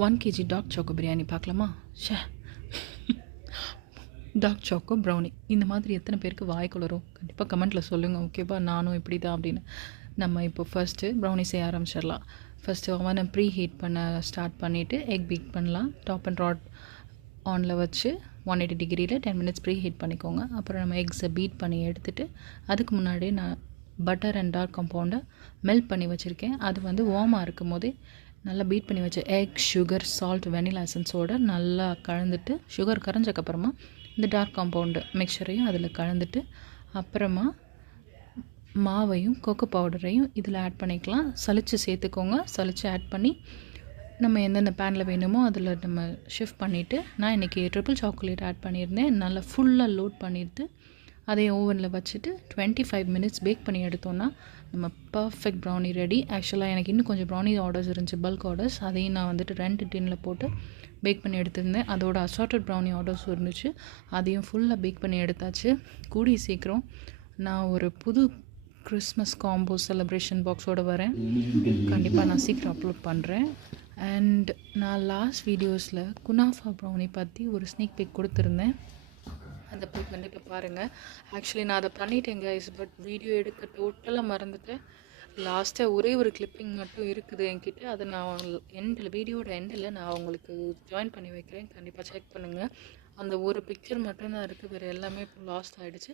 1 KG dark choco biryani பார்க்கலாமா? ஷே, dark choco brownie இந்த மாதிரி எத்தனை பேருக்கு வாய் குளரும்? கண்டிப்பாக கமெண்ட்டில் சொல்லுங்கள். ஓகேப்பா, நானும் இப்படி தான் அப்படின்னு. நம்ம இப்போ ஃபஸ்ட்டு ப்ரௌனி செய்ய ஆரம்பிச்சிடலாம். ஃபஸ்ட்டு அவனை ப்ரீ ஹீட் பண்ண ஸ்டார்ட் பண்ணிவிட்டு எக் பீட் பண்ணலாம். டாப் அண்ட் ராட் ஆனில் வச்சு 180 டிகிரியில் 10 மினிட்ஸ் ப்ரீ ஹீட் பண்ணிக்கோங்க. அப்புறம் நம்ம எக்ஸை பீட் பண்ணி எடுத்துகிட்டு அதுக்கு முன்னாடியே நான் பட்டர் அண்ட் டார்க் கம்பவுண்டை மெல்ட் பண்ணி வச்சுருக்கேன். அது வந்து வார்மாக இருக்கும் போதே நல்லா பீட் பண்ணி வச்ச எக், சுகர், சால்ட், வெனிலா எசன்ஸோடு நல்லா கலந்துட்டு, சுகர் கரைஞ்சக்கப்புறமா இந்த டார்க் காம்பவுண்டு மிக்சரையும் அதில் கலந்துட்டு, அப்புறமா மாவையும் கொக்கோ பவுடரையும் இதில் ஆட் பண்ணிக்கலாம். சலிச்சு சேர்த்துக்கோங்க. சலிச்சு ஆட் பண்ணி நம்ம எந்தெந்த பேனில் வேணுமோ அதில் நம்ம ஷிஃப்ட் பண்ணிவிட்டு, நான் இன்றைக்கி ட்ரிபிள் சாக்லேட் ஆட் பண்ணியிருந்தேன். நல்லா ஃபுல்லாக லோட் பண்ணிவிட்டு அதே ஓவனில் வச்சுட்டு 25 மினிட்ஸ் பேக் பண்ணி எடுத்தோன்னா நம்ம பர்ஃபெக்ட் ப்ரௌனி ரெடி. ஆக்சுவலாக எனக்கு இன்னும் கொஞ்சம் ப்ரௌனி ஆர்டர்ஸ் இருந்துச்சு, பல்க் ஆர்டர்ஸ். அதையும் நான் வந்துட்டு 2 டின்னில் போட்டு பேக் பண்ணி எடுத்திருந்தேன். அதோட அசார்ட்டட் ப்ரௌனி ஆர்டர்ஸும் இருந்துச்சு. அதையும் ஃபுல்லாக பேக் பண்ணி எடுத்தாச்சு. கூடி சீக்கிரம் நான் ஒரு புது கிறிஸ்மஸ் காம்போ செலிப்ரேஷன் பாக்ஸோடு வரேன். கண்டிப்பாக நான் சீக்கிரம் அப்லோட் பண்ணுறேன். அண்ட் நான் லாஸ்ட் வீடியோஸில் குனாஃபா ப்ரௌனி பற்றி ஒரு ஸ்னீக் பீக் கொடுத்துருந்தேன். அந்த பீக் வந்து இப்போ பாருங்கள். ஆக்சுவலி நான் அதை பண்ணிட்டேன் கைஸ், பட் வீடியோ எடுக்க டோட்டலாக மறந்துட்டேன். லாஸ்ட்டாக ஒரே ஒரு கிளிப்பிங் மட்டும் இருக்குது என்கிட்ட. அதை நான் வீடியோட எண்டில் நான் உங்களுக்கு ஜாயின் பண்ணி வைக்கிறேன். கண்டிப்பாக செக் பண்ணுங்கள். அந்த ஒரு பிக்சர் மட்டும்தான் இருக்குது, வேறு எல்லாமே இப்போ லாஸ்ட் ஆகிடுச்சு.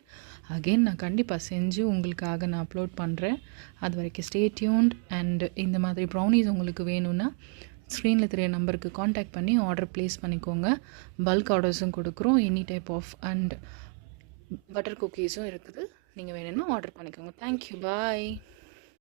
அகெயின் நான் கண்டிப்பாக செஞ்சு உங்களுக்காக நான் அப்லோட் பண்ணுறேன். அது வரைக்கும் ஸ்டே டியூன்ட். அண்ட் இந்த மாதிரி ப்ரௌனிஸ் உங்களுக்கு வேணும்னா ஸ்க்ரீனில் தெரிய நம்பருக்கு காண்டாக்ட் பண்ணி ஆர்டர் ப்ளேஸ் பண்ணிக்கோங்க. பல்க் ஆர்டர்ஸும் கொடுக்குறோம். Any type of and butter குக்கீஸும் இருக்குது. நீங்கள் வேணும்னா ஆர்டர் பண்ணிக்கோங்க. தேங்க்யூ, பாய்.